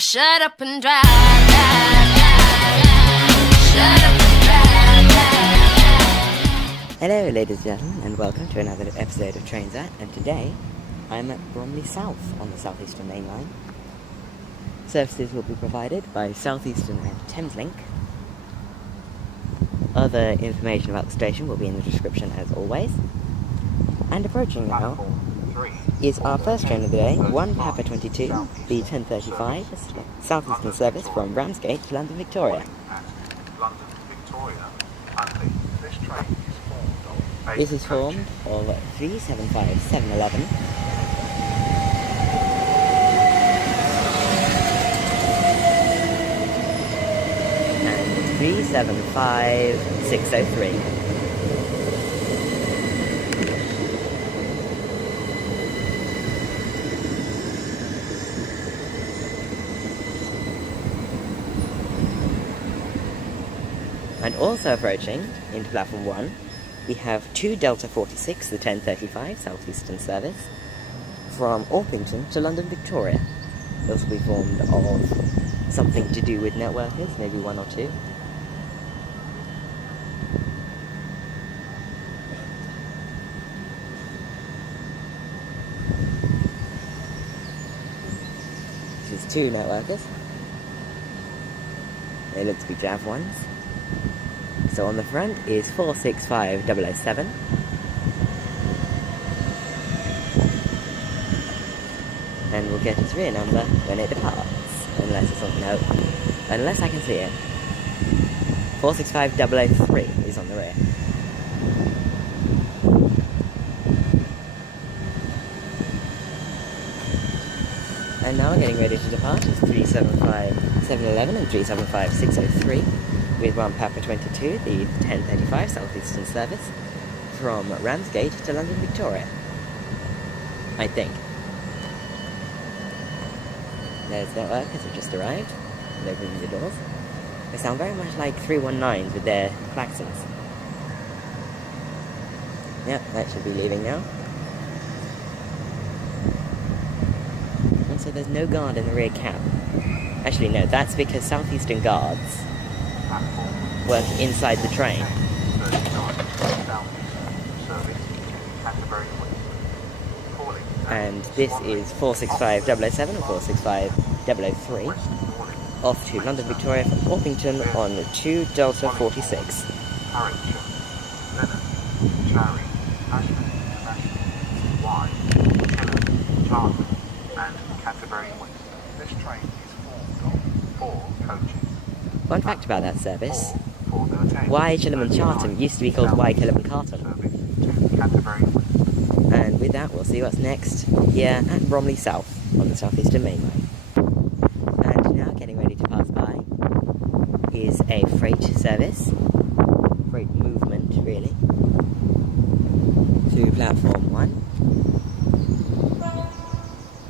shut up and drive, shut up and drive. Hello ladies and gentlemen, and welcome to another episode of Trains At, and today I'm at Bromley South on the Southeastern Mainline. Services will be provided by Southeastern and ThamesLink. Other information about the station will be in the description as always. And approaching now is our first train of the day, 1 Papa 22, the 10:35, Southeastern service from Ramsgate to London Victoria. London Victoria only. This train is formed of This is formed of 375 711, and 375 603. And also approaching into platform 1, we have 2 Delta 46, the 10:35 Southeastern service, from Orpington to London Victoria. Those will be formed of something to do with networkers, maybe 1 or 2. This is 2 networkers. They look to be Jav ones. So on the front is 465 007. And we'll get its rear number when it departs. Unless it's on, no. Unless I can see it. 465 003 is on the rear. And now we're getting ready to depart. It's 375 711 and 375 603. With 1 Papa 22, the 10:35 Southeastern service, from Ramsgate to London Victoria. I think. There's networkers who just arrived. They're opening the doors. They sound very much like 319s with their klaxons. Yep, that should be leaving now. Also, there's no guard in the rear cab. Actually, no, that's because Southeastern guards work inside the train. And this is 465 007 and 465 003 off to London Victoria from Orpington on 2 Delta 46. Chatham and Catford Loop. This train is formed of 4 coaches. Fun fact about that service: Y Chatham and Chatham used to be called Y Chatham and Cartham. And with that, we'll see what's next here at Bromley South on the Southeastern Mainline. And now, getting ready to pass by is a freight service, freight movement really, to platform 1.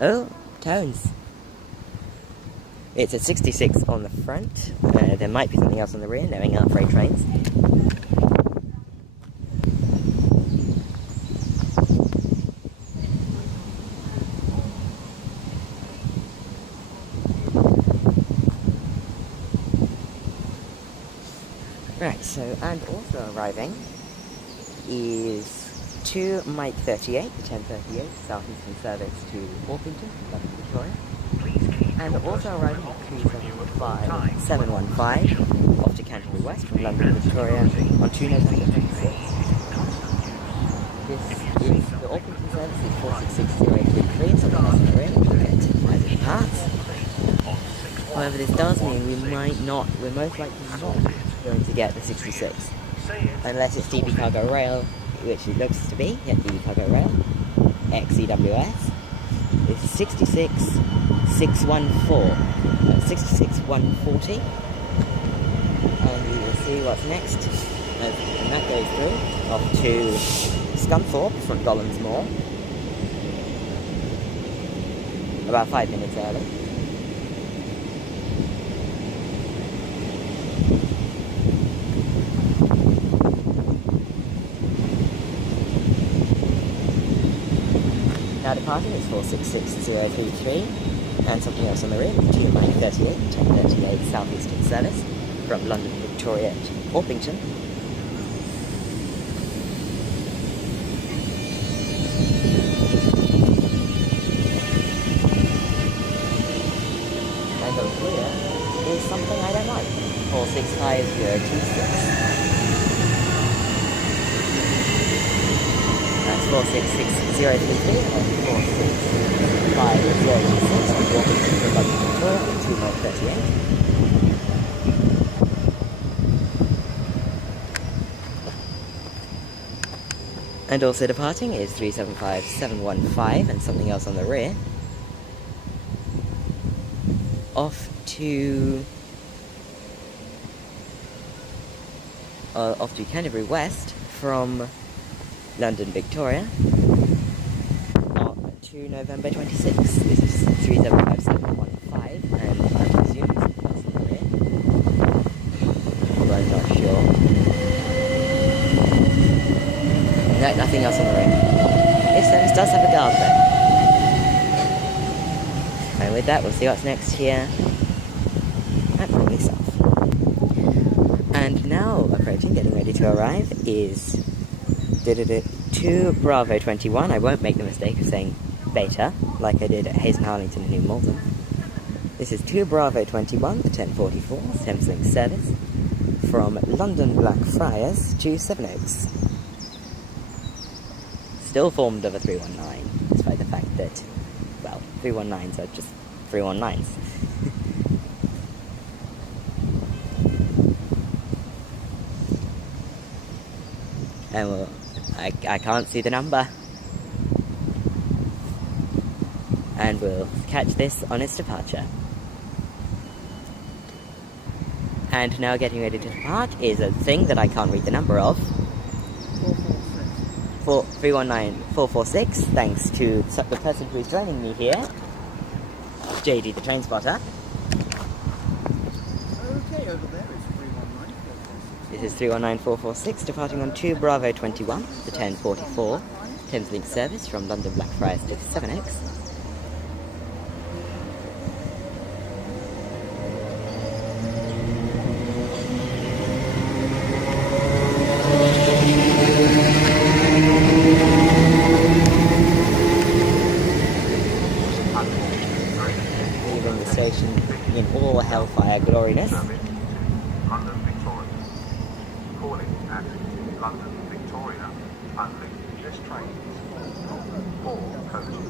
Oh, tones. It's a 66 on the front. There might be something else on the rear, knowing our freight trains. Right, so, and also arriving is 2 Mike 38, the 10:38 Southeastern service to Orpington, London Victoria. And also arriving at 375 715 off to Catford West from London Victoria on 2 November 26. This is the Orpington service is 466033, so that's on the rear, which we'll get as it departs. However, this does mean we're most likely not going to get the 66. Unless it's DB Cargo Rail, which it looks to be, yeah, DB Cargo Rail, XEWS. This is 66 614, 66 140, and we will see what's next. And that goes through off to Scunthorpe from Gollum's Moor, about 5 minutes early. Now departing is 466033, and something else on the rear, 2938, 1038 Southeastern service from London Victoria and Orpington. And over here is something I don't like, 465026. That's 466033 and 465026 on Orpington from London Victoria and 2938. And also departing is 375715 and something else on the rear. Off to Canterbury West from London Victoria up to November 26. This is 375715 and I presume something else on the rear. Although I'm not sure. No, nothing else on the rear. This service does have a guard though. And with that, we'll see what's next here at Bromley South. And now approaching, getting ready to arrive, is 2 Bravo 21. I won't make the mistake of saying Beta, like I did at Hayes and Harlington and New Malden. This is 2 Bravo 21, the 1044 ThamesLink service from London Blackfriars to Sevenoaks. Still formed of a 319, despite the fact that, well, 319s are just 319s. And well, I can't see the number. And we'll catch this on its departure. And now getting ready to depart is a thing that I can't read the number of. 319446, thanks to the person who is joining me here, JD the train spotter. Okay, over there is 319446. This is 319446, departing on 2 Bravo 21, the 1044 ThamesLink service from London Blackfriars to Sevenoaks. Leaving the station in all hellfire gloriness. London Victoria. Calling at London Victoria only. This train is full of 4 coaches.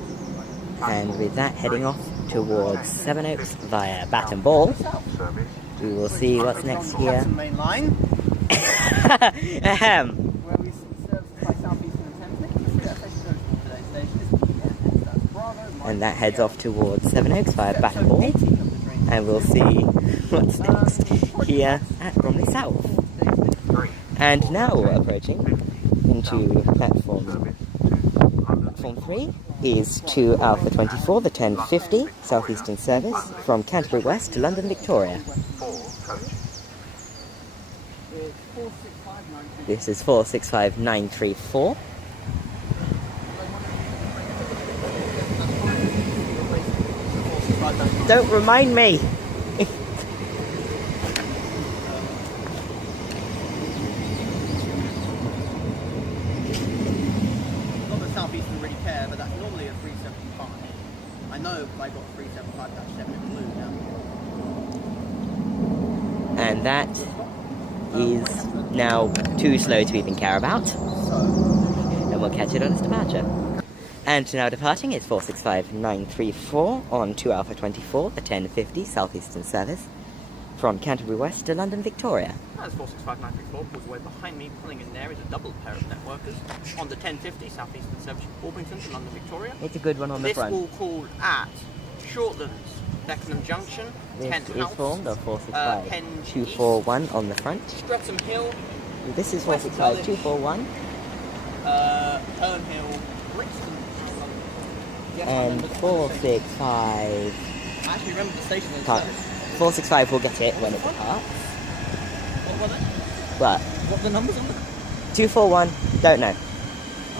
And with that, heading off towards Sevenoaks via Baton Ball. Service We will see what's next here. Chatham Mainline, Ahem. where we serve by Southeastern and ThamesLink. The free station goes for today's station is that's Bravo. And that heads off towards Sevenoaks via Baton Ball. And we'll see what's next here at Bromley South. And now we're approaching into platform 3 is 2 Alpha 24, the 1050 Southeastern service from Canterbury West to London Victoria. 4 coaches. This is 465934. Don't remind me! Not that Southeastern really care, but that's normally a 375. I know I got 375-7 in blue now. And that is now too slow to even care about. And we'll catch it on its departure. And now departing is 465934 on 2 Alpha 24, the 1050 Southeastern service from Canterbury West to London Victoria. That's 465934, pulls away behind me. Pulling in there is a double pair of networkers on the 1050 Southeastern service from Orpington to London Victoria. It's a good one on the This front. will call at Shortlands, Beckenham Junction, This Kent is House, formed of Penge 465241 on the front. Streatham Hill, This is 465241 Herne Hill, Brixton. Yes, I and remember the 465. I actually remember the station in Can't, service. 465 will get it when it departs. What were they? But What were the numbers on them? 241, don't know.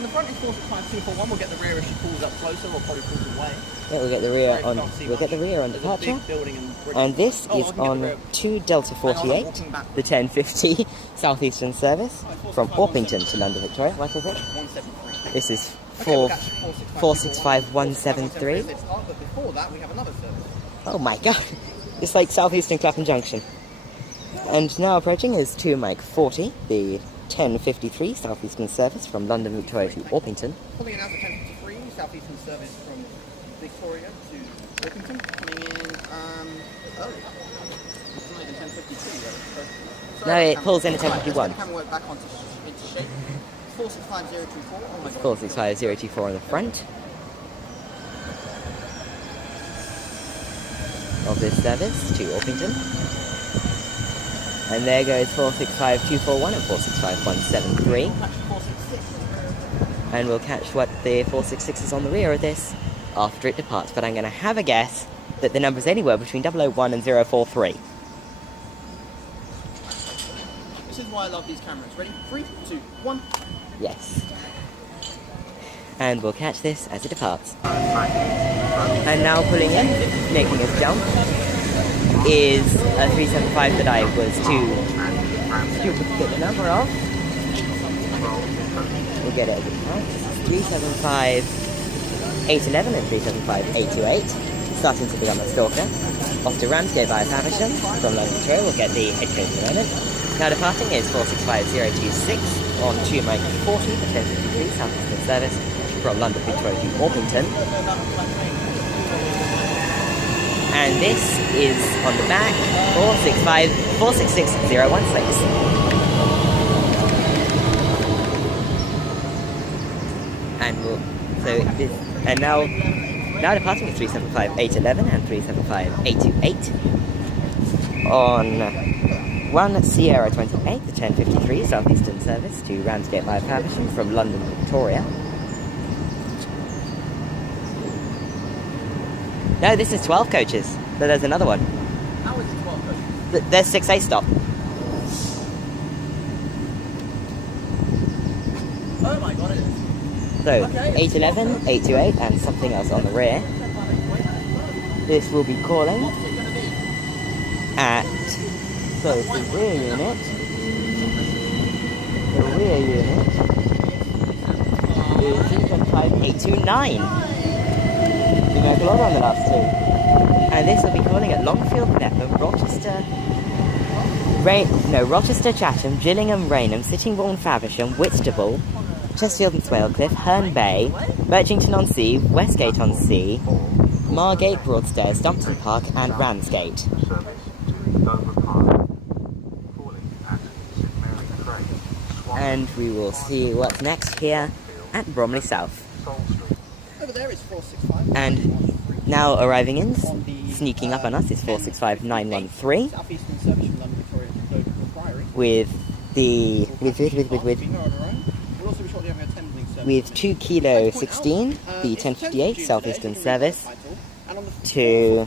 On the front is 465241. We'll get the rear if she pulls up closer or probably pulls away. Yeah, we'll get the rear on. We'll get the rear on There's a departure. big building and And this Oh, I is can get the on rear. 2 Delta 48, walking backwards. the 1050 Southeastern service from Orpington to London Victoria. What is it? 173. This is Okay, we'll 4 catch 465173. But before that, we have another service. Oh my god, it's like Southeastern Clapham Junction. And now approaching is 2 Mike 40, the 1053 Southeastern service from London Victoria to Orpington. Pulling in as the 1053 Southeastern service from Victoria to Orpington. Coming in, it's not even 1052 yet. No, it pulls in at 1051. Camera work back into shape. 465024. Oh my god. 465024 on the front of this service to Orpington. And there goes 465241 and 465173. And we'll catch what the 466 is on the rear of this after it departs. But I'm going to have a guess that the number is anywhere between 001 and 043. This is why I love these cameras. Ready? 3, 2, 1. Yes. And we'll catch this as it departs. And now pulling in, making its jump, is a 375 that I was too stupid to get the number of. We'll get it as it departs. 375-811 and 375-828. Starting to become a stalker. Off to Ramsgate via Faversham. From London Victoria, we'll get the head coach in a moment. Now departing is 465026 on 2 Mike 40, the 1053 Southeastern service from London Victoria to Orpington. And this is on the back 466016. And now departing is 375-811 and 375-828 on 1 Sierra 28, the 1053 Southeastern service to Ramsgate via Faversham from London Victoria. No, this is 12 coaches, but there's another one. How is it 12 coaches? There's 6A stop. Oh my god, it is. So, Okay, 811, 828 and something else on the rear. This will be calling What's it going to be? at, so the rear unit is 375-829. We make a lot on the last two. And this will be calling at Longfield, Metham, Rochester, Chatham, Gillingham, Rainham, Sittingbourne, Faversham, Whitstable, Chesterfield and Swalecliffe, Herne Bay, Birchington-on-Sea, Westgate-on-Sea, Margate, Broadstairs, Dumpton Park and Ramsgate. Service to Dover Park. Calling at St Mary Craig, Swan, And we will see what's next here at Bromley South. Sol Street. Over there is 465. And now arriving in, sneaking up on us, is 465-913 Southeastern service from London Victoria to Dover to Priory. with the We'll also be shortly having a ThamesLink service. with 2 Kilo 16, the 1058 Southeastern service to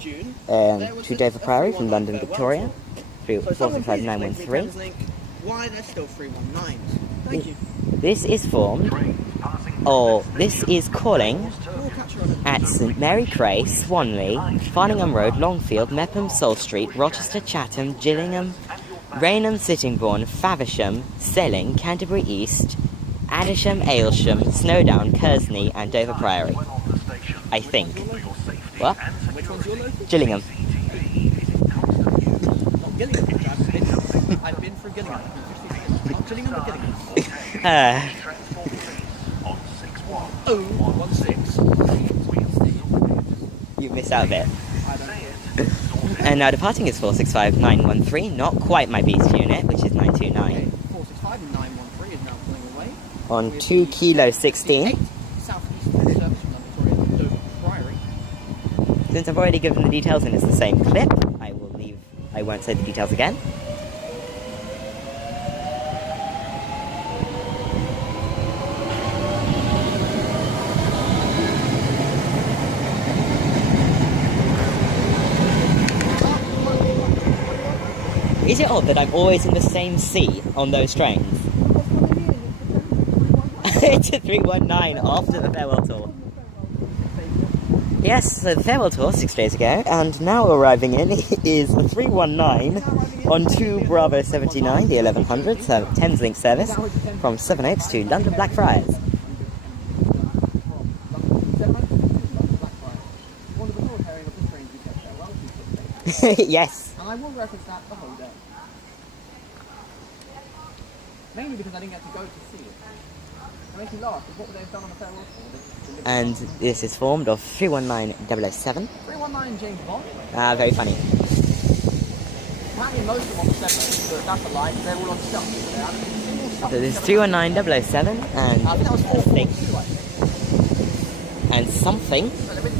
Dover Priory from London Victoria through 465-913. Why there's still 319s? Thank you. This is formed, this is calling at St Mary Cray, Swanley, Farningham Road, Longfield, Mepham, Sol Street, Rochester, Chatham, Gillingham, Rainham, Sittingbourne, Faversham, Selling, Canterbury East, Addisham, Aylsham, Snowdown, Kersney and Dover Priory. I think. What? Which one's your local? Gillingham. Not Gillingham. I've been through Gillingham. Not Gillingham, but Gillingham. Oh, 16. You missed out a bit. And now departing is 465-913, not quite my beast unit, which is 929. 465 and 913 is now pulling away. On 2 Kilo 16. Southeastern service from London Victoria to Dover Priory. Since I've already given the details and it's the same clip, I won't say the details again. Is it odd that I'm always in the same sea on those trains? to 319 after the farewell tour. Yes, so the farewell tour 6 days ago, and now arriving in is the 319 on 2 Bravo 79, the 1100 ThamesLink service from Sevenoaks to London Blackfriars. Yes. And I will reference that the whole day. Mainly because I didn't get to go to see it. It makes me laugh, because what would they have done on the farewell tour? And this is formed of 319007. 319 James Bond? Very funny. Apparently most of them on the Sevenoaks, but that's a lie, they're all on stuff. So this is 319007 and I think that was 442, I think. and something. No, there is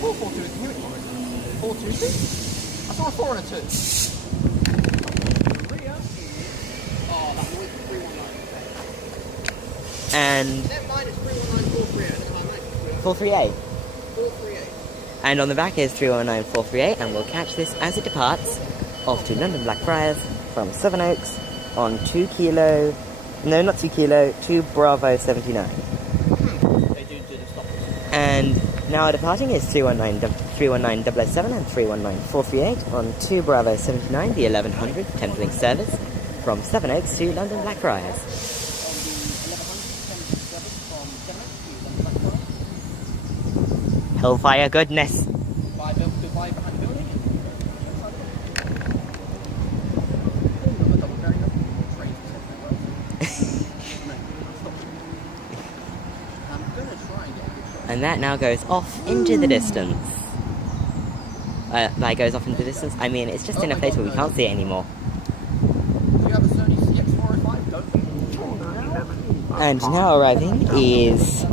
442 is new. 422? I saw a 4 and a 2. Oh, that's always 319. And Never mind, it's 319 438 at the time, mate. 438. 438. And on the back is 319438, and we'll catch this as it departs off to London Blackfriars from Sevenoaks on 2 Kilo, no not 2 Kilo, 2 Bravo 79. They do the stop. And now departing is 319 and 319438 on 2 Bravo 79, the 1100 ThamesLink service from Sevenoaks to London Blackfriars. Hellfire goodness. By behind the building. And that now goes off into the distance. That goes off into the distance. I mean, it's just in a place where we can't see it anymore. You have a Sony CX405, don't you? And now arriving is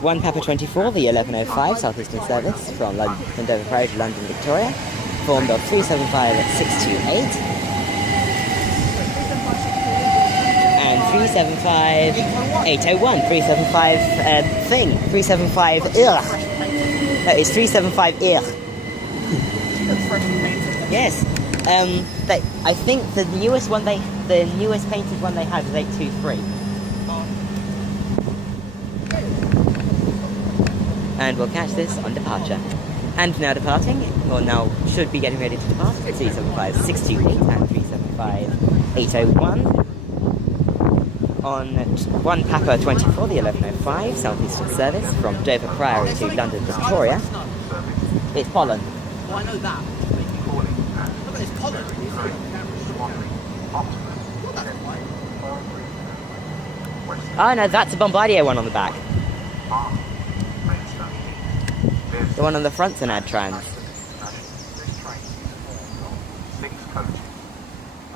1 Papa 24, the 1105 Southeastern service from London Priory to London Victoria, formed of 375628 and 375801, 375 thing, 375 ugh. No, it's 375 ugh. Yes. I think the newest painted one they had was 823. And we'll catch this on departure. And now departing, or now should be getting ready to depart, 375 628 and 375 801 on 1 Papa 24, the 1105 Southeastern service from Dover Priory to London Victoria. It's pollen. Well, I know that. Look at this pollen. Oh no, that's a Bombardier one on the back. The one on the front's an Adtrans.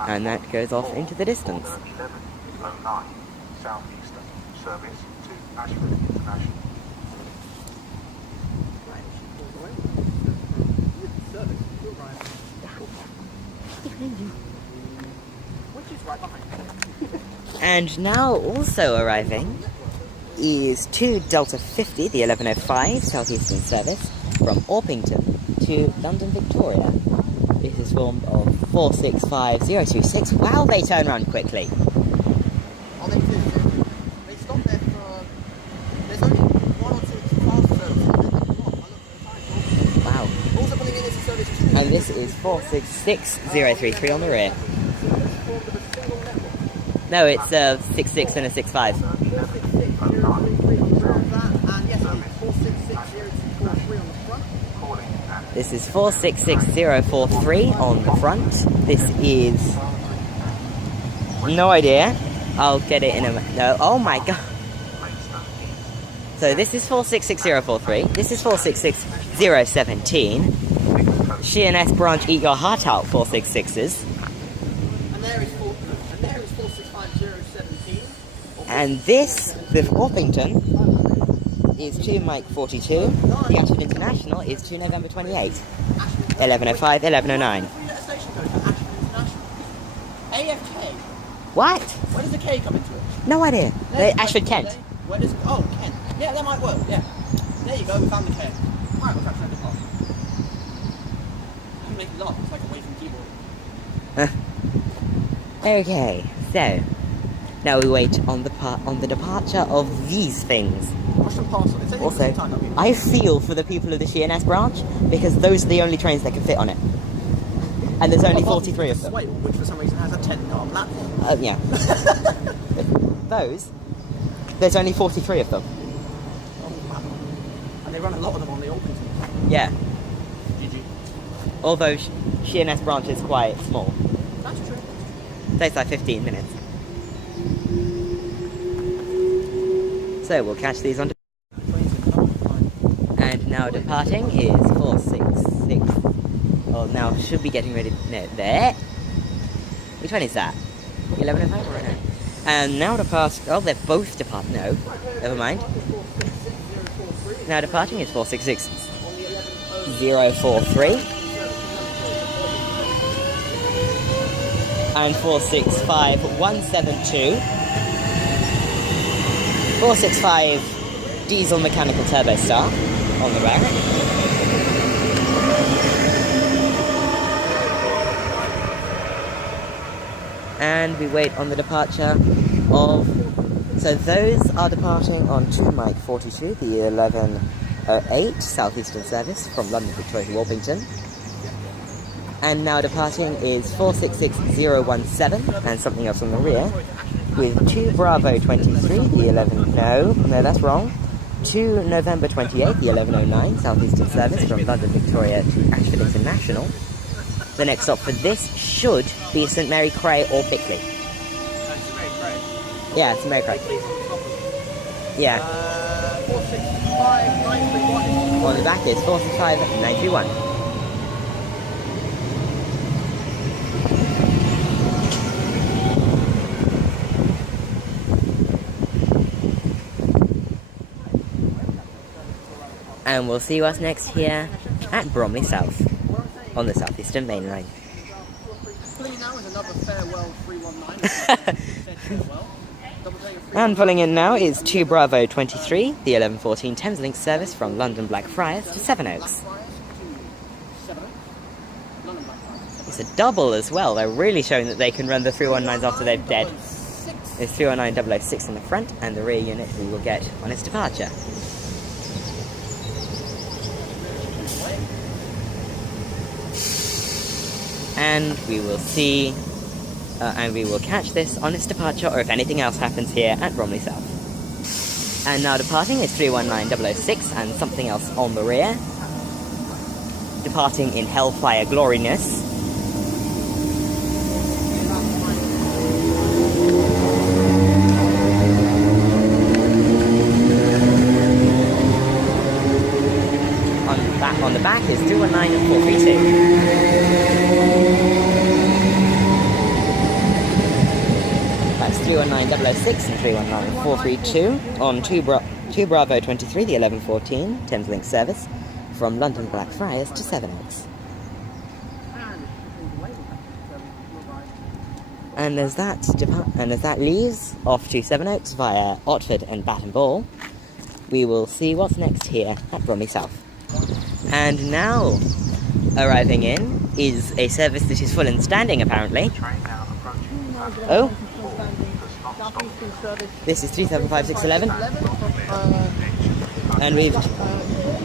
And that goes off into the distance. 1109 Southeastern service to Ashford International. Which is right behind you. And now also arriving is 2 Delta 50, the 1105 Southeastern service from Orpington to London Victoria. This is formed of 465026. Wow, they turn around quickly. Oh, they do. They stop there for... There's only 1 or 2 fast services. Wow. Also pulling in is a service 2. And this is 466033 on the rear. No, it's a 66 and a 65. And yes, 466043 on the front. This is 466043 on the front. This is... no idea. I'll get it in a... no, oh my god. So this is 466043. This is 466017. Sheerness Branch Eat Your Heart Out 466s. And there is 465017. And this, the Orpington, is 2 Mike 42. The Catford International is 2 November 28. 1105, 1109. Station code for Ashford International. AFK. What? Where does the K come into it? No idea. Ashford Kent. Where does... oh, Kent. Yeah, that might work, yeah. There you go, we found the K. Alright, we'll catch another part. You make it laugh, it's like away from keyboard. Okay, so Now we wait on the departure of these things. Russian parcel. It's only Also, time up here. I feel for the people of the Sheerness branch because those are the only trains that can fit on it. And there's only 43 of them. Swale, which for some reason has a 10-car platform. Yeah. Those, there's only 43 of them. And they run a lot of them on the Orpington. Yeah. GG. Although Sheerness branch is quite small. That's true. Takes like 15 minutes. So we'll catch these on. And now departing is 466. Oh, now should be getting ready. No, there. Which one is that? 11:05 or no? And now depart. Oh, they're both depart. No, never mind. Now departing is 466-043 and 465-172. 465 diesel mechanical turbo star on the back. And we wait on the departure of... So those are departing on 2 Mike 42, the 1108 Southeastern service from London Victoria to Orpington. And now departing is 466017 and something else on the rear with 2 Bravo 23, the 11... No, that's wrong. 2 November 28, the 1109 Southeastern service from London Victoria to Ashford International. The next stop for this should be St Mary Cray or Bickley. Yeah, St Mary Cray. Yeah. 465931. On the back is 465931. And we'll see what's next here at Bromley South on the Southeastern Mainline. Pulling now is another farewell 319. And pulling in now is 2 Bravo 23, the 1114 ThamesLink service from London Blackfriars to Sevenoaks. It's a double as well. They're really showing that they can run the 319s after they're dead. There's 319-006 in the front and the rear unit we will get on its departure. And we will see, and we will catch this on its departure, or if anything else happens here at Bromley South. And now departing is 319-006 and something else on the rear. Departing in Hellfire Gloriness. On the back is 219 and 432. That's 319-006 and 319-432 on 2 Bravo 23, the 1114 ThamesLink service from London Blackfriars to Sevenoaks. And as that leaves off to Sevenoaks via Otford and Baton Ball, we will see what's next here at Bromley South. And now arriving in is a service that is full and standing apparently. Oh, this is 375611.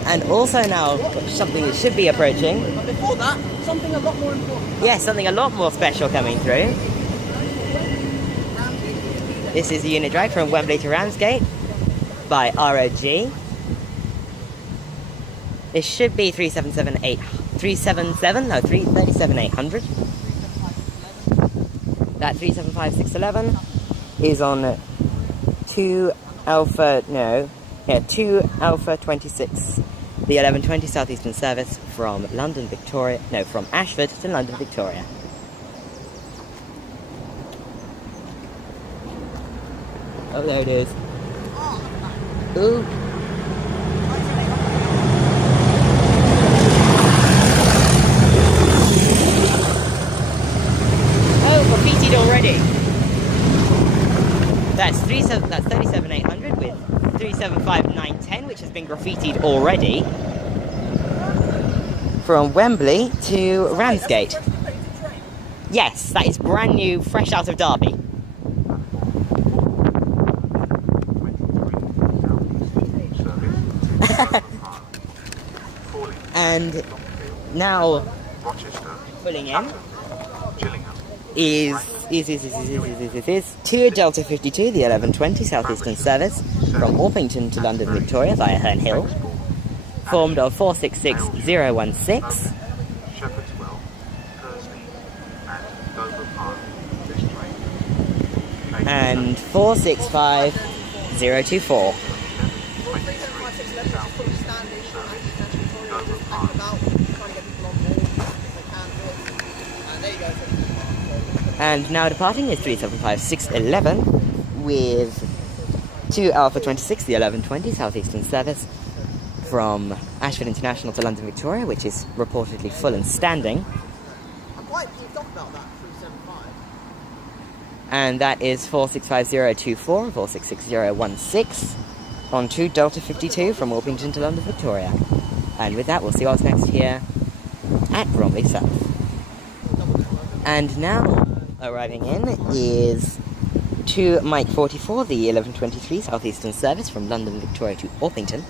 And also now something that should be approaching. But before that, something a lot more important. Yes, something a lot more special coming through. This is a unit drag from Wembley to Ramsgate by ROG. This should be 37800. That 375611 is on 2 Alpha 26, the 1120 Southeastern service from from Ashford to London Victoria. Oh, there it is. Ooh. Graffitied already. That's 37800 with 375910, which has been graffitied already from Wembley to Ramsgate. Yes, that is brand new, fresh out of Derby. And now Rochester, pulling in Chatham, Gillingham, is 2 Delta 52, the 1120 Southeastern service from Orpington to London Victoria via Herne Hill, formed of 466016, Shepherdswell, Thursley, and Dover Park. This train and 465024. 23 And now departing is 375611 with 2 Alpha 26, the 1120 Southeastern service from Ashford International to London Victoria, which is reportedly full and standing. I'm quite peeved off about that 375. And that is 465024 and 466016 on 2 Delta 52 from Orpington to London Victoria. And with that, we'll see what's next here at Bromley South. And now arriving in is 2 Mike 44, the 1123 Southeastern service from London Victoria to Orpington,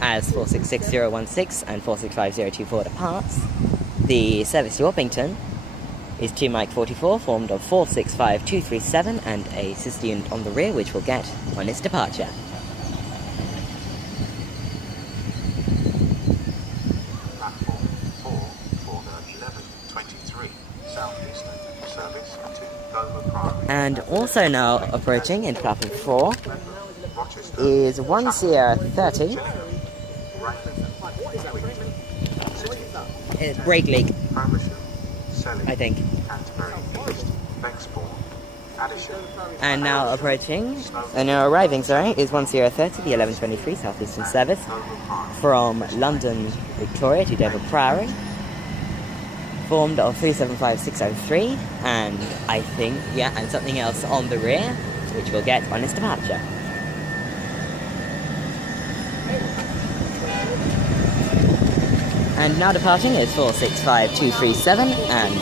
as 466016 and 465024 departs. The service to Orpington is 2 Mike 44, formed of 465237 and a sister unit on the rear, which will get on its departure. Platform 4 for the 1123 Southeastern service to Dover Priory. And also now approaching in platform 4 Rochester, is 1 Sierra 30, brake leak, Faversham, Selly, I think. Canterbury East, Bexbourne, Addisham, And now approaching, now arriving, sorry, is 1 Sierra 30, the 1123 Southeastern service from London Victoria to Dover Priory, formed of 375603, and I think, yeah, and something else on the rear, which we'll get on its departure. And now departing is 465237 and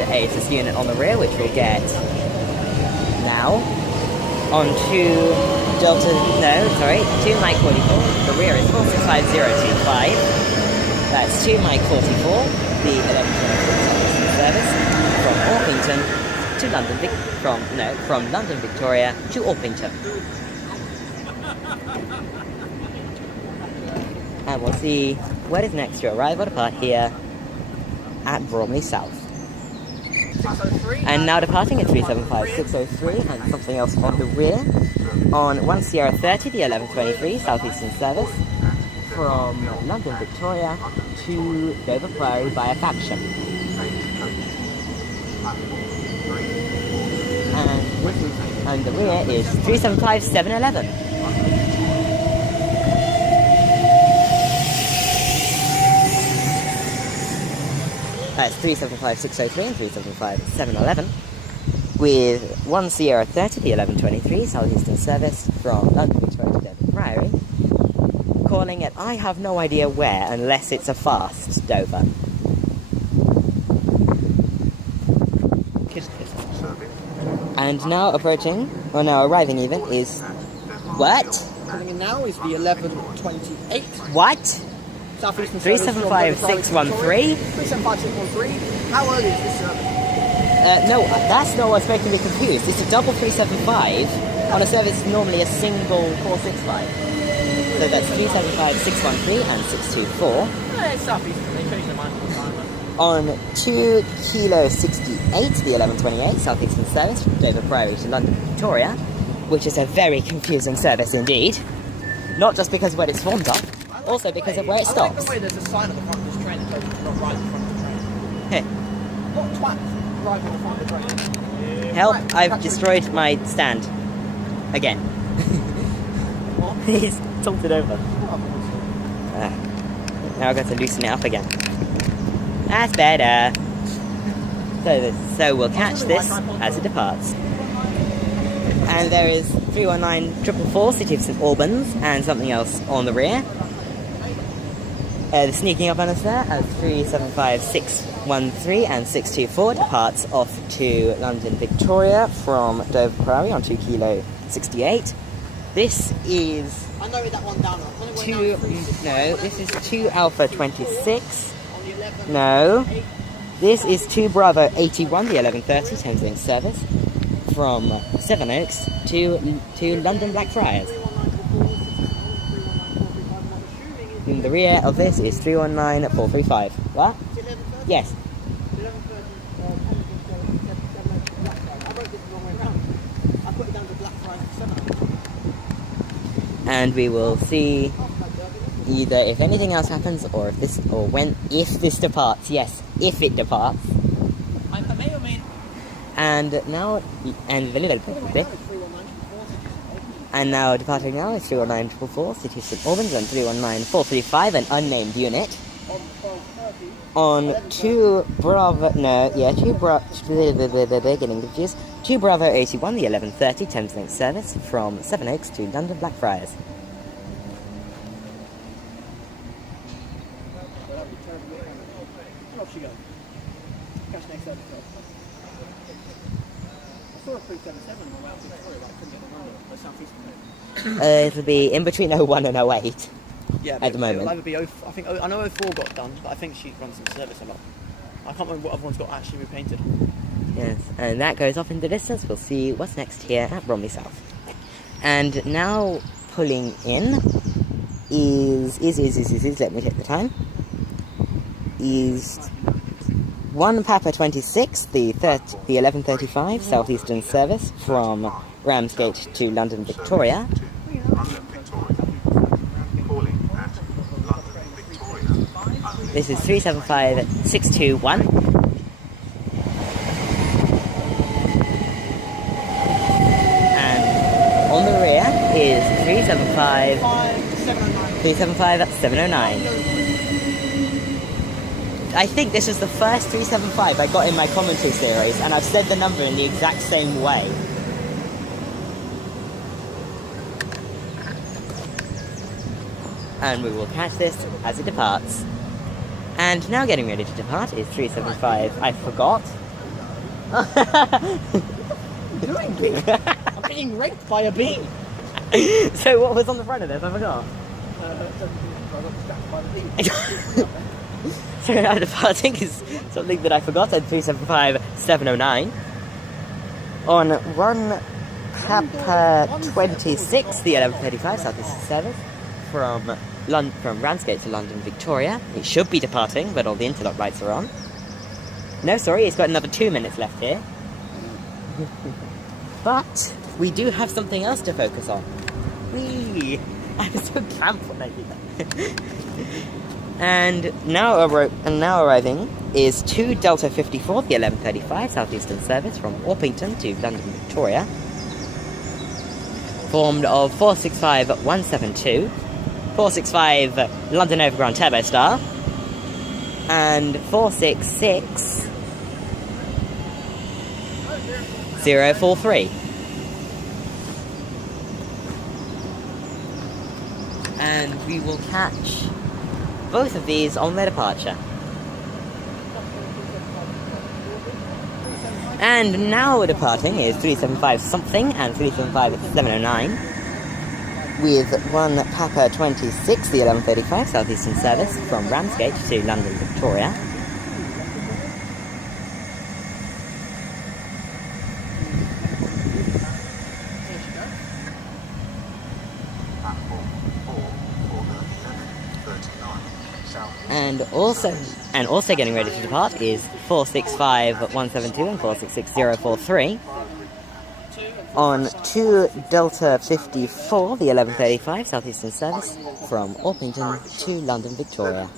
a sister unit on the rear, which we'll get now on 2 Delta, no, sorry, 2 Mike 44, the rear is 465025, that's 2 Mike 44, the 1126 service from Orpington to London, from London Victoria to Orpington. And we'll see what is next to arrive or depart here at Bromley South. 603. And now departing at 375603 and something else on the rear on 1 Sierra 30, the 1123 Southeastern service from London Victoria to Dover Priory via Faction. And the rear is 375711. That's 375603 and 375711, with 1 Sierra 30, the 1123 Southeastern service from London Victoria to Dover Priory, calling it I have no idea where unless it's a fast Dover. And now approaching, or now arriving even, is... What? Coming in now is the 1128. What? Southeastern 375613? 375613. How early is this service? No, that's not what's making me confused. It's a double 375 on a service normally a single 465. So that's 375613 and 624. It's Southeastern. They change their mind all the time. On 2 Kilo 68, the 1128 Southeastern service from Dover Priory to London Victoria, which is a very confusing service indeed. Not just because of where it's formed up, also because of where it I like stops. the way there's a sign at the front of this train that tells you to not ride in front of the train. Heh. What twat drive on the front of the train? Help, I've destroyed my stand. Again. He's tilted it over. Now I've got to loosen it up again. That's better. So we'll catch this as it departs. And there is 319444, City of St Albans, and something else on the rear. The sneaking up on us there as 375613 and 624 departs off to London Victoria from Dover Priory on 2 Kilo 68. This is I noted that one down. this is 2 Alpha 26. On the 11th. No, this is 2 Bravo 81, the 11:30 ThamesLink service from Sevenoaks to London Blackfriars. In the rear of this is 319435. What? Yes. And we will see either if anything else happens or if this departs. Yes, if it departs. I may or may. And now departing now is 31944 City of St Albans and 319435, an unnamed unit. On 2 Bravo, getting confused. 2 Bravo 81, the 11:30 ThamesLink service from Sevenoaks to London Blackfriars. Off she goes. Catch next episode. I saw a 377 around Victoria, but I couldn't get the number. The Southeastern. It'll be in between 01 and 08. Yeah, at the moment. It'll either be I know 04 got done, but I think she runs some service a lot. I can't remember what other one's got actually repainted. Yes, and that goes off in the distance. We'll see what's next here at Bromley South. And now pulling in is let me take the time. Is 1 Papa 26, the 11:35 Southeastern service from Ramsgate to London Victoria. London Victoria. Calling at London Victoria. This is 375621. And on the rear is 375 I think this is the first 375 I got in my commentary series, and I've said the number in the exact same way. And we will catch this as it departs. And now getting ready to depart is 375. I forgot. Doing bee? I'm being raped by a bee. So what was on the front of this? I forgot. I got distracted by the bee. So now departing is something that I forgot at 375709. On 1 Kappa 26, the 11:35 Southeastern service from Ramsgate to London Victoria. It should be departing, but all the interlock lights are on. No, sorry, it's got another 2 minutes left here. But we do have something else to focus on. I'm so camp when I do that. And now arriving is 2 Delta 54, the 11:35 Southeastern service from Orpington to London Victoria, formed of 465172, 465 London Overground Turbo Star, and 466-043. And we will catch both of these on their departure. And now departing is 375 something and 375-709 with 1 Papa 26, the 11:35 Southeastern service from Ramsgate to London Victoria. And also getting ready to depart is 465-172 and 466-043 on 2 Delta 54, the 11:35 Southeastern service from Orpington to London Victoria.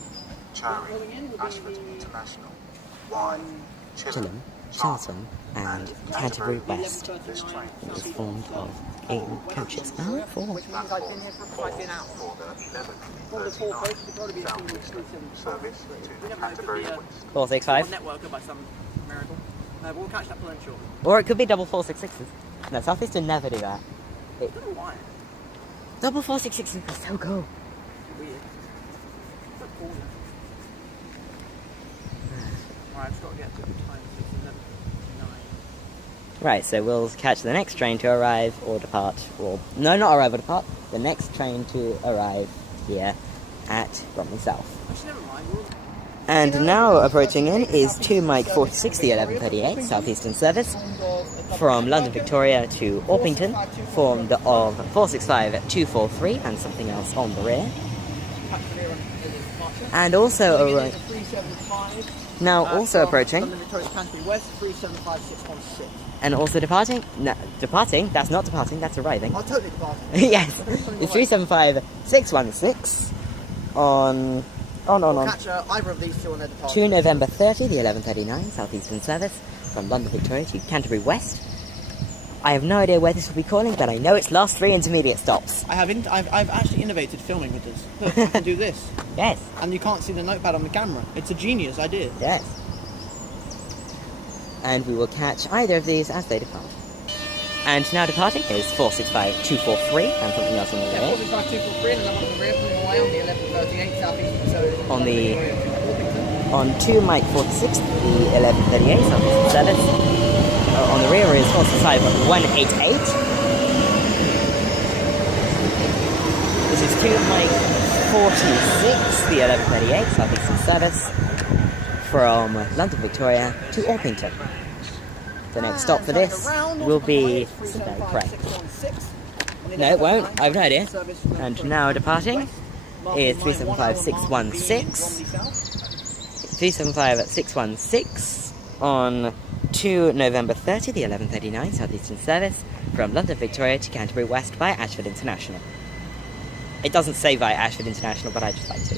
Charing, Ashford International. Y, Chatham, Chatham, and Canterbury West. This train It is formed of 8 coaches. Oh, 4. Which means I've been here for precisely an hour. for the One of the 4 11:39 coaches could probably be a single Southeastern 375. service We to never know, it Canterbury could be West. 465. one networker by some miracle. We'll catch that plan shortly. Or it could be double 466s. No, Southeastern never do that. I don't know why. Double 466s is so cool. Weird. It's a corner. Alright, I've just got to get to the time. So it's 11:59. Right, so we'll catch the next train to arrive or depart, or no, not arrive or depart, the next train to arrive here at Bromley South. Actually, never mind. We'll... And now approaching in is 2 Mike 46, the 1138 Southeastern service from London Victoria to Orpington, formed of 465 at 243 and something else on the rear. And also now also approaching. London Victoria to Canterbury West 375616. And also departing. No, departing. That's not departing. That's arriving. Oh, totally departing. Yes, it's 375616 on. Catch either of these two on their departure. 2 November 30, the 1139 Southeastern service from London Victoria to Canterbury West. I have no idea where this will be calling, but I know its last 3 intermediate stops. I've actually innovated filming with this. Look, I can do this. Yes. And you can't see the notepad on the camera. It's a genius idea. Yes. And we will catch either of these as they depart. And now departing is 465243 and something else on the rear. 465 243 and another on the rear pulling away on the 1138 Southeastern service. On 2 Mike 46, the 1138 Southeastern service. On the rear is 465 188. This is 2 Mike 46, the 1138 Southeastern service from London Victoria to Orpington. The next stop for this will be correct. No, it won't. I have no idea. And now departing is 375616. 375616 on 2 November 30, the 1139 Southeastern service from London Victoria to Canterbury West by Ashford International. It doesn't say via Ashford International, but I just like to.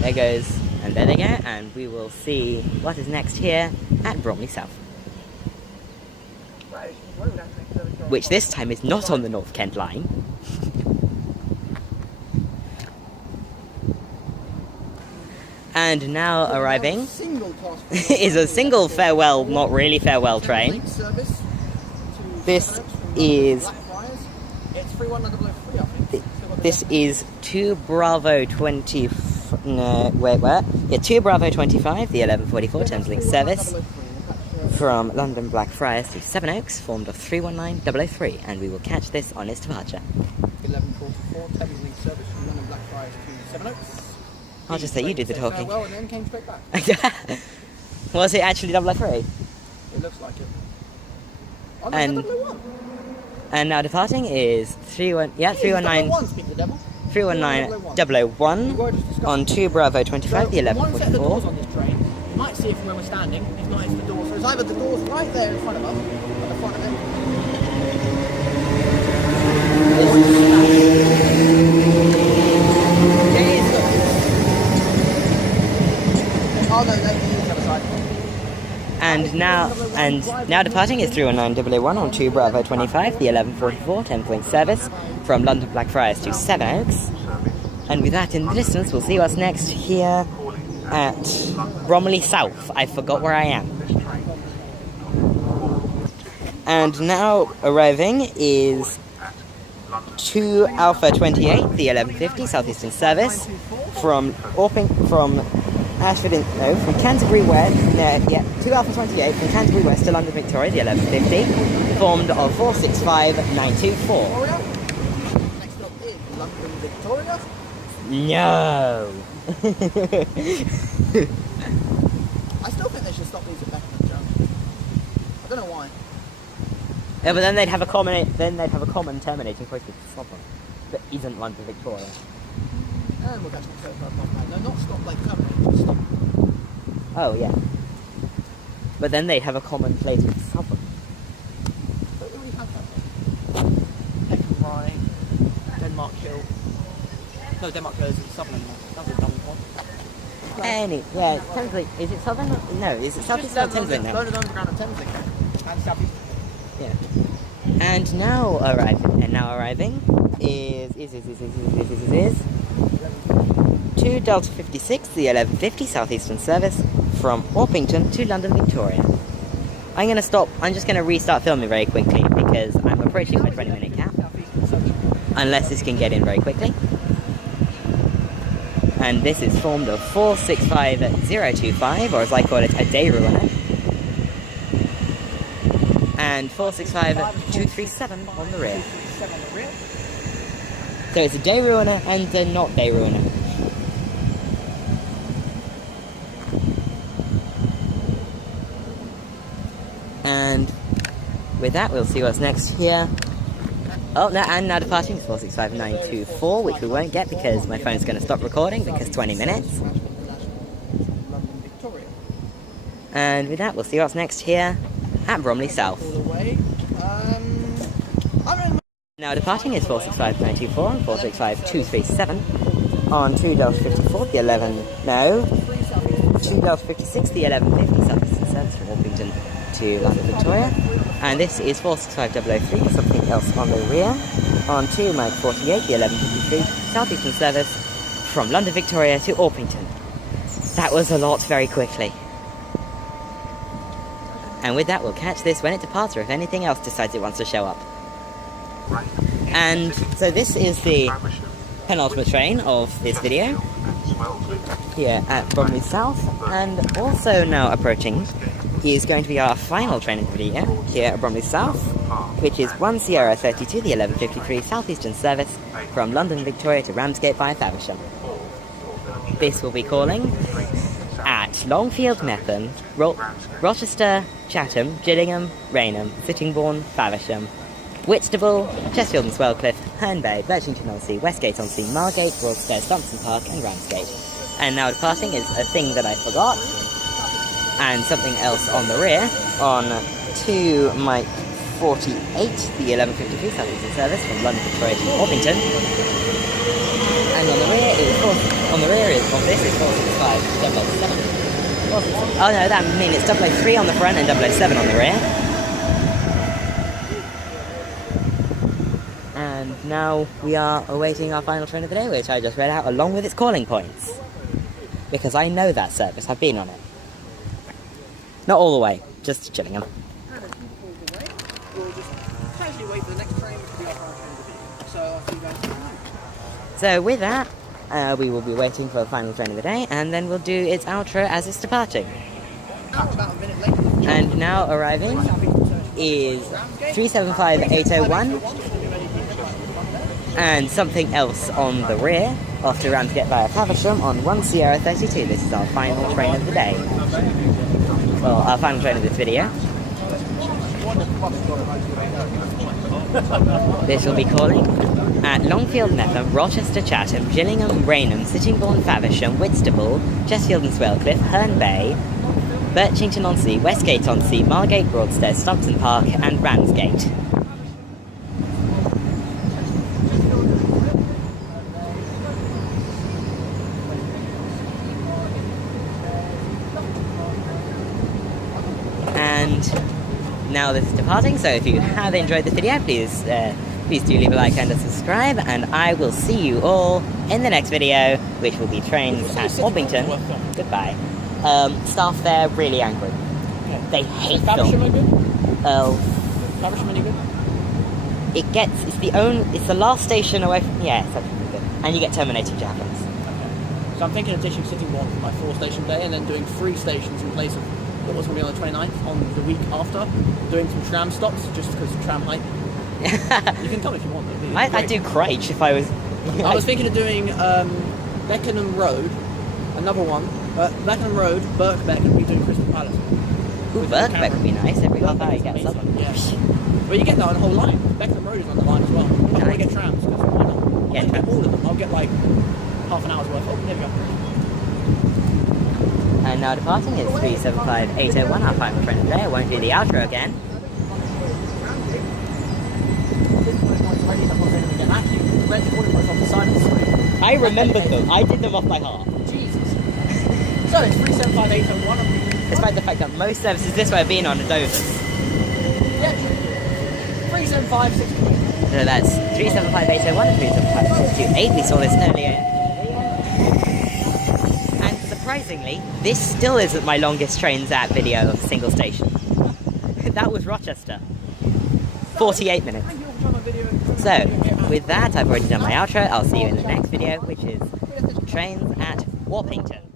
There goes, and there they go, and we will see what is next here at Bromley South. Which this time is not on the North Kent line. And now arriving is a single farewell, not really farewell train. This is... This is 2 Bravo 20... No, wait. Yeah, 2 Bravo 25, the 1144 ThamesLink service from London Blackfriars to Sevenoaks, formed of 319003, and we will catch this on its departure. 1144 ThamesLink service from London Blackfriars to Sevenoaks. I'll just say you did the talking. Well, and then came straight back. Was it actually 003? It looks like it. Oh, no, And 001. And now departing is 319. 001, speak the devil. 319 001 on 2 Bravo 25, the One set of the doors 1144. on this train. You might see it from where we're standing. If not, it's the doors. So it's either the doors right there in front of us, at the front of it. Oh no, that's the other side. And now departing is 319 001 on 2 Bravo 25, the 1144 ThamesLink service from London Blackfriars to Sevenoaks. And with that in the distance, we'll see what's next here at Bromley South. I forgot where I am. And now arriving is 2 Alpha 28, the 1150 Southeastern service from Canterbury West, 2 Alpha 28 from Canterbury West to London Victoria, the 1150, formed of 465 924. Next stop is London Victoria. No! I still think they should stop these at Beckenham Junction. I don't know why. Yeah, but then they'd have a common terminating point with Southern that isn't London Victoria. And we'll catch the first one. No, not stop like terminating, just stop. Oh yeah. But then they'd have a common place with Southern. But we already have that. Peckham Rye, Denmark Hill. No, Denmark Hill isn't Southern anymore. That was a dumb one. ThamesLink. Is it Southern? No, is it Southeastern or ThamesLink now? London Underground and ThamesLink. And Southeast. Yeah. And now arriving is 2 Delta 56, the 1150 Southeastern service from Orpington to London Victoria. I'm just going to restart filming very quickly because I'm approaching my 20-minute cap. Unless this can get in very quickly. And this is formed of 465025, or as I call it, a day ruiner. And 465237 on the rear. So it's a day ruiner and a not day ruiner. And with that, we'll see what's next here. Oh, no, and now departing is 465924, which we won't get because my phone's going to stop recording because 20 minutes. And with that, we'll see what's next here at Bromley South. Now departing is 465924 and 465237 on 2-54, the 11, no, 2-56, the 1150 Southeastern service from Orpington to London Victoria. And this is 46503 with something else on the rear. On 2 Mike 48, the 1153 Southeastern service from London Victoria to Orpington. That was a lot very quickly. And with that, we'll catch this when it departs, or if anything else decides it wants to show up. And so this is the penultimate train of this video here at Bromley South, and also now approaching is going to be our final train of the video here at Bromley South, which is 1 Sierra 32, the 1153 Southeastern service from London Victoria to Ramsgate via Faversham. This will be calling at Longfield, Metham, Rochester, Chatham, Gillingham, Rainham, Sittingbourne, Faversham, Whitstable, Chesterfield and Swellcliffe, Herne Bay, Birchington-on-Sea, Westgate-on-Sea, Margate, Broadstairs, Stompton Park and Ramsgate. And now departing is a thing that I forgot, and something else on the rear, on 2 Mike 48, the 1153 Southeastern service from London Victoria to Orpington. And on the rear is of this is 465 007. Oh no, that means it's 003 on the front and 007 on the rear. And now we are awaiting our final train of the day, which I just read out along with its calling points. Because I know that service, I've been on it. Not all the way, just to Gillingham. And as you pull away, we'll just casually wait for the next train to be our final train of the video. So I'll see you guys tomorrow. So with that, we will be waiting for the final train of the day, and then we'll do its outro as it's departing. Now, about a minute later, And now arriving is 375801, and something else on the rear, off to Ramsgate via Faversham on 1 Sierra 32. This is our final train of the day. Well, our final train of this video. This will be calling at Longfield, Metham, Rochester, Chatham, Gillingham, Rainham, Sittingbourne, Faversham, Whitstable, Chesterfield and Swellcliffe, Herne Bay, Birchington-on-Sea, Westgate-on-Sea, Margate, Broadstairs, Stompton Park and Ramsgate. And now this is departing, so if you have enjoyed the video, please do leave a like and a subscribe, and I will see you all in the next video, which will be trains at Orpington. Goodbye. Staff there really angry. Yeah. They hate Faversham them. are good? Faversham any good? It's the last station away from, yeah, it's actually good. And you get terminating javelins. Okay. So I'm thinking of ditching Sittingbourne for my 4-station day and then doing 3 stations in place of what was going to be on the 29th on the week after, doing some tram stops just because of tram height. You can come if you want. I'd do Craich if I was... I was thinking of doing Beckenham Road, another one, Beckenham Road, Birkbeck, and we doing Crystal Palace. Ooh, Birkbeck would be nice, every half hour you get something. Yeah. But you get that on the whole line. Beckenham Road is on the line as well. I want to get trams, because why not? Yeah, I'll get all of them. I'll get like half an hour's worth. Oh, there we go. And now departing is 375801, our final train of the day. I won't do the outro again. I remember them. I did them off by heart. Jesus. So it's 375801. Despite the fact that most services this way have been on are Dovers. Yeah. 3756. So that's 375801 and 375628. We saw this earlier. And surprisingly, this still isn't my longest trains at video of a single station. That was Rochester. 48 minutes. So, with that, I've already done my outro. I'll see you in the next video, which is trains at Orpington.